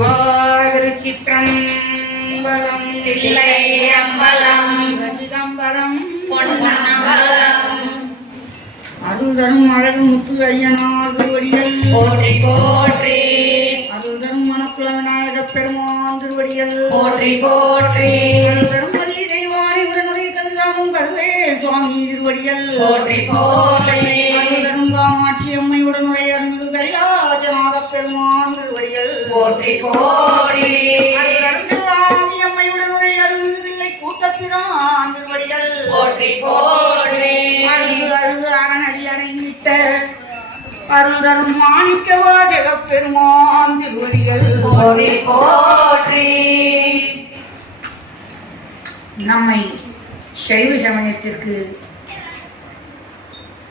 சிவாதிருச்சிற்றம்பலம் தில்லை அம்பலம் சிவசிதம்பரம். பொன்னம்பலம். அருள் தரும் அழகு முத்து ஐயனார் திருவடிகள். போற்றி போற்றி. அருள் தரும் மணக்குள விநாயகப் பெருமான் திருவடிகள். போற்றி போற்றி. அருள் தரும் வள்ளி தெய்வானை உடனுடைய கதிராமும் கருவே சுவாமி திருவடிகள். போற்றி போற்றி. போற்றி தரும் சிவகாமி அம்மையுடனுடைய அருள்மிகு தில்லை கூட்டப்பிரான் திருவடிகள் போற்றி போற்றி. அழுது அழுது அரணடி அடைந்திட்ட அருள் தரும் மாணிக்கவா ஜெகப்பெருமான் திருவடிகள். போற்றி போற்றி. நம்மை சைவ சமயத்திற்கு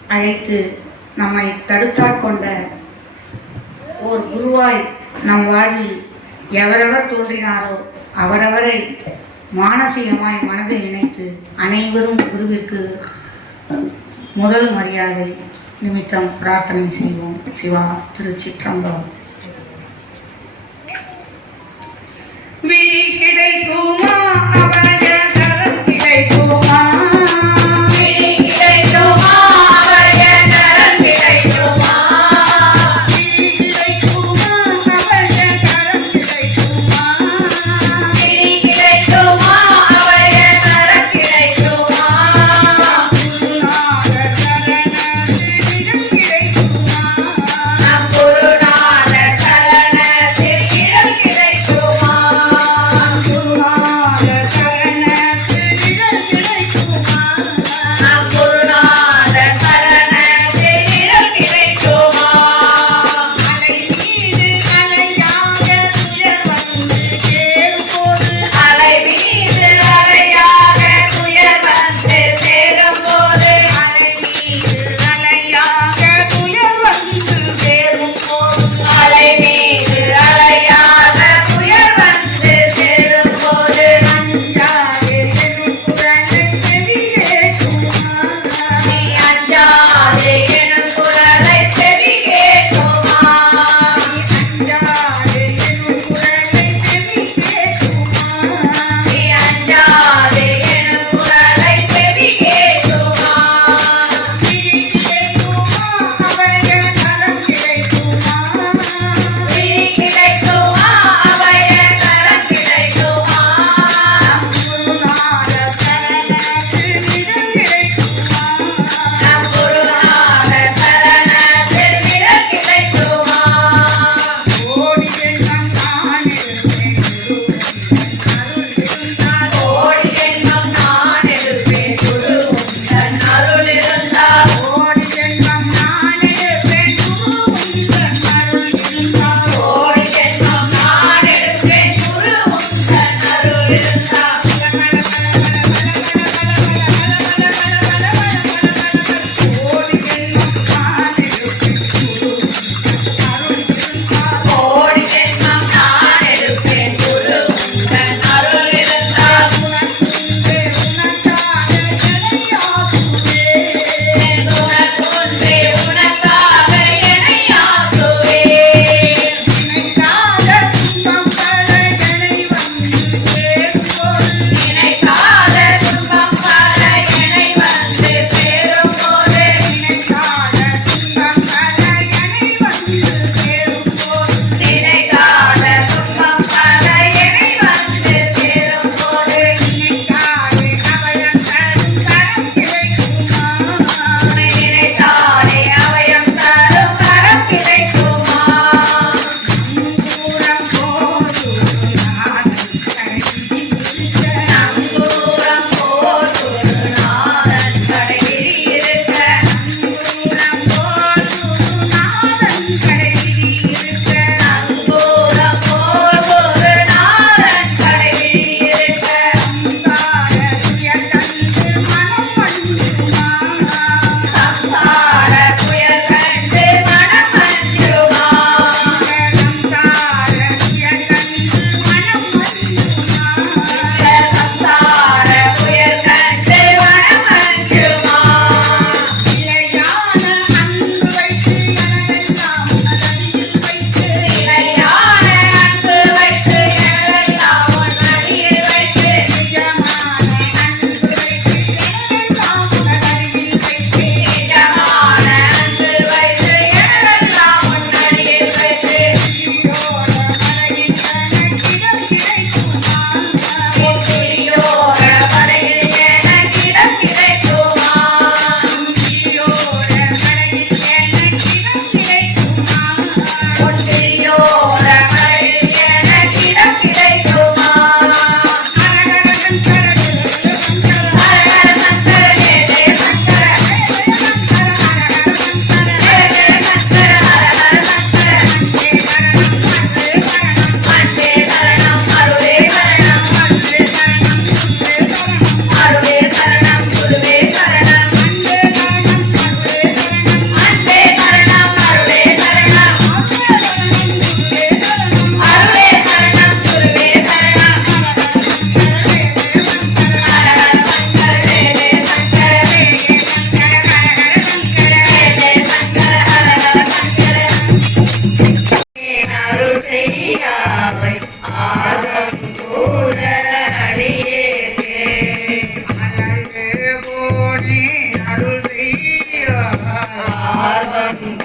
அழைத்து நம்மை தடுத்தாட்கொண்ட ஓர் குருவாய் நம் வாழ்வில் எவரெவர் தோன்றினாரோ அவரவரை மானசீகமாய் மனதில் நினைத்து அனைவரும் குருவிற்கு முதல் மரியாதை நிமித்தம் பிரார்த்தனை செய்வோம். சிவா திருச்சிற்றம்பலம். விழி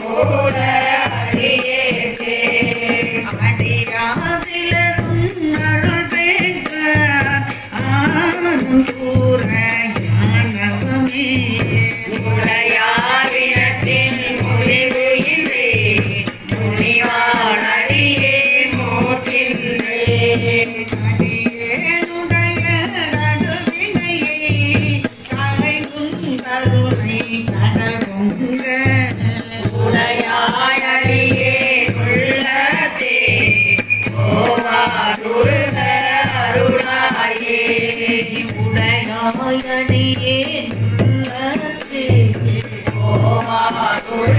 Oh, yeah.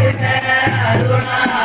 கோவாதுருக அருளாயே